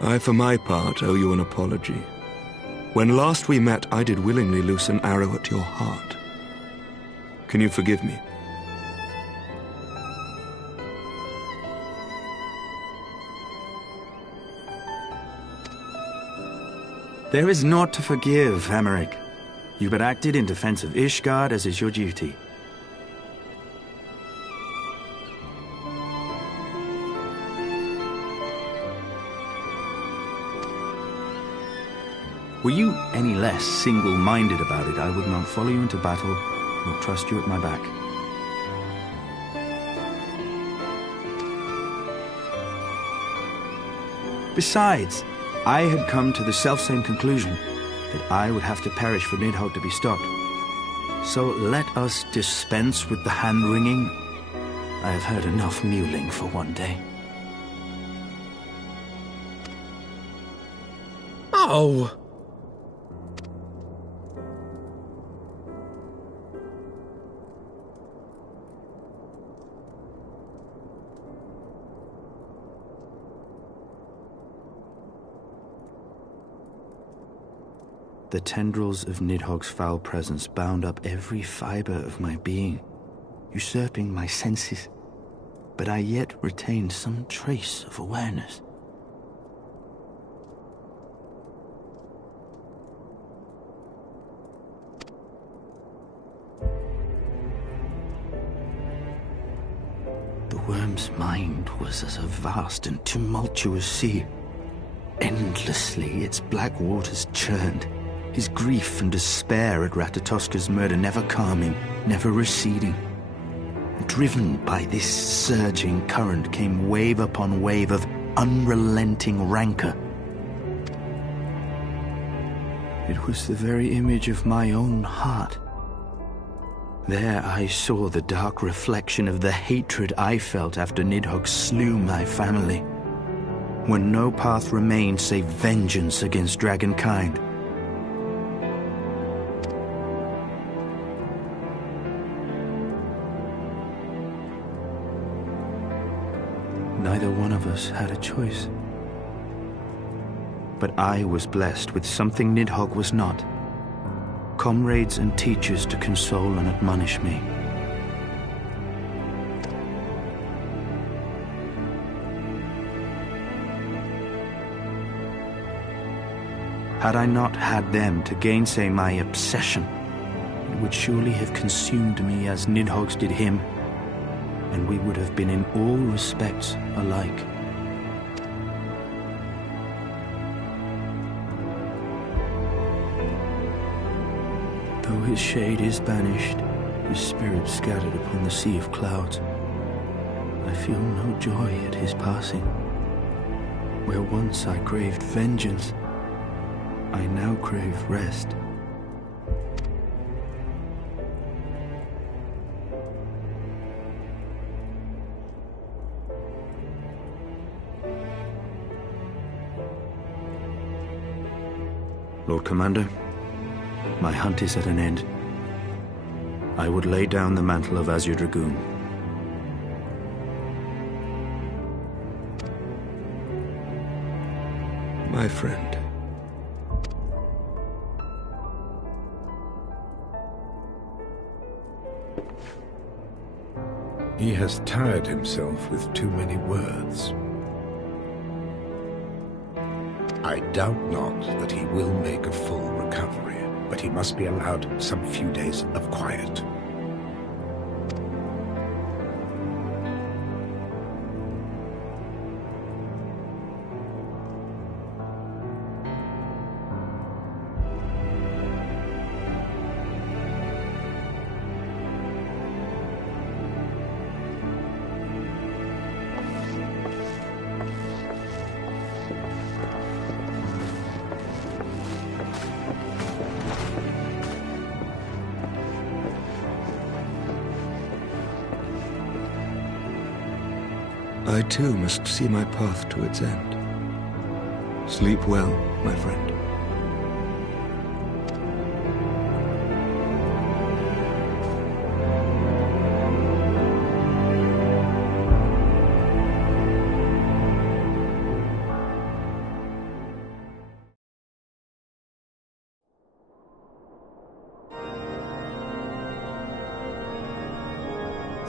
I, for my part, owe you an apology. When last we met, I did willingly loose an arrow at your heart. Can you forgive me? There is naught to forgive, Hameric. You but acted in defense of Ishgard, as is your duty. Were you any less single-minded about it, I would not follow you into battle, nor trust you at my back. Besides, I had come to the selfsame conclusion, that I would have to perish for Nidhogg to be stopped. So let us dispense with the hand-wringing. I have heard enough mewling for one day. Oh! The tendrils of Nidhogg's foul presence bound up every fiber of my being, usurping my senses, but I yet retained some trace of awareness. The worm's mind was as a vast and tumultuous sea. Endlessly its black waters churned, his grief and despair at Ratatoska's murder never calming, never receding. Driven by this surging current came wave upon wave of unrelenting rancor. It was the very image of my own heart. There I saw the dark reflection of the hatred I felt after Nidhogg slew my family, when no path remained save vengeance against dragonkind. Neither one of us had a choice. But I was blessed with something Nidhogg was not. Comrades and teachers to console and admonish me. Had I not had them to gainsay my obsession, it would surely have consumed me as Nidhogg's did him, and we would have been in all respects alike. Though his shade is banished, his spirit scattered upon the sea of clouds, I feel no joy at his passing. Where once I craved vengeance, I now crave rest. Lord Commander, my hunt is at an end. I would lay down the mantle of Azure Dragoon. My friend. He has tired himself with too many words. I doubt not that he will make a full recovery, but he must be allowed some few days of quiet. I too must see my path to its end. Sleep well, my friend.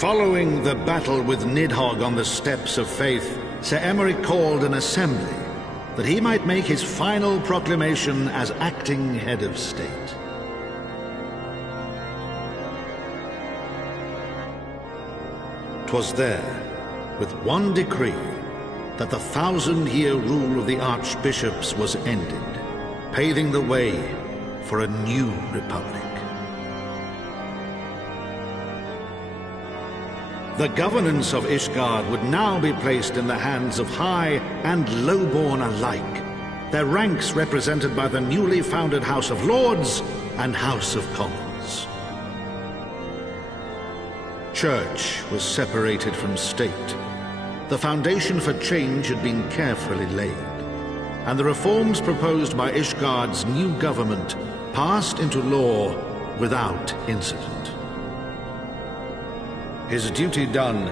Following the battle with Nidhogg on the Steps of Faith, Sir Emeric called an assembly that he might make his final proclamation as acting head of state. 'Twas there, with one decree, that the 1,000-year rule of the archbishops was ended, paving the way for a new republic. The governance of Ishgard would now be placed in the hands of high and lowborn alike, their ranks represented by the newly founded House of Lords and House of Commons. Church was separated from state. The foundation for change had been carefully laid, and the reforms proposed by Ishgard's new government passed into law without incident. His duty done,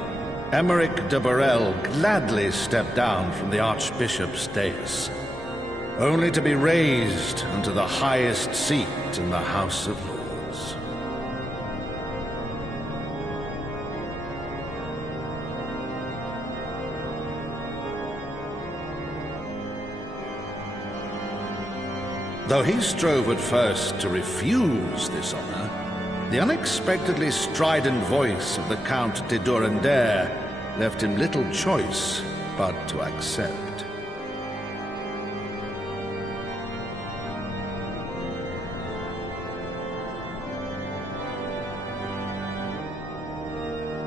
Emeric de Burrell gladly stepped down from the Archbishop's dais, only to be raised unto the highest seat in the House of Lords. Though he strove at first to refuse this honor, the unexpectedly strident voice of the Count de Durandare left him little choice but to accept.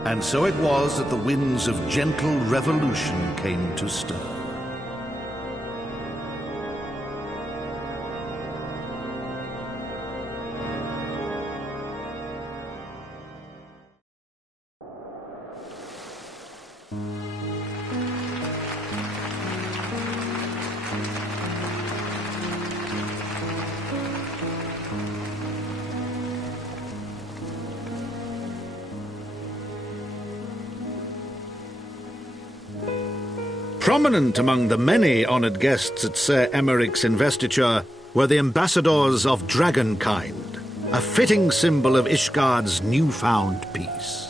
And so it was that the winds of gentle revolution came to stir. Prominent among the many honored guests at Sir Emeric's investiture were the ambassadors of Dragonkind, a fitting symbol of Ishgard's newfound peace.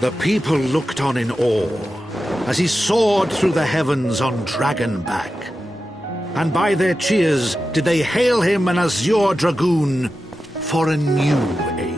The people looked on in awe as he soared through the heavens on Dragonback, and by their cheers did they hail him an azure dragoon for a new age.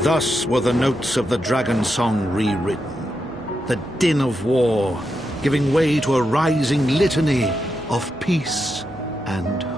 Thus were the notes of the dragon song rewritten, the din of war giving way to a rising litany of peace and hope.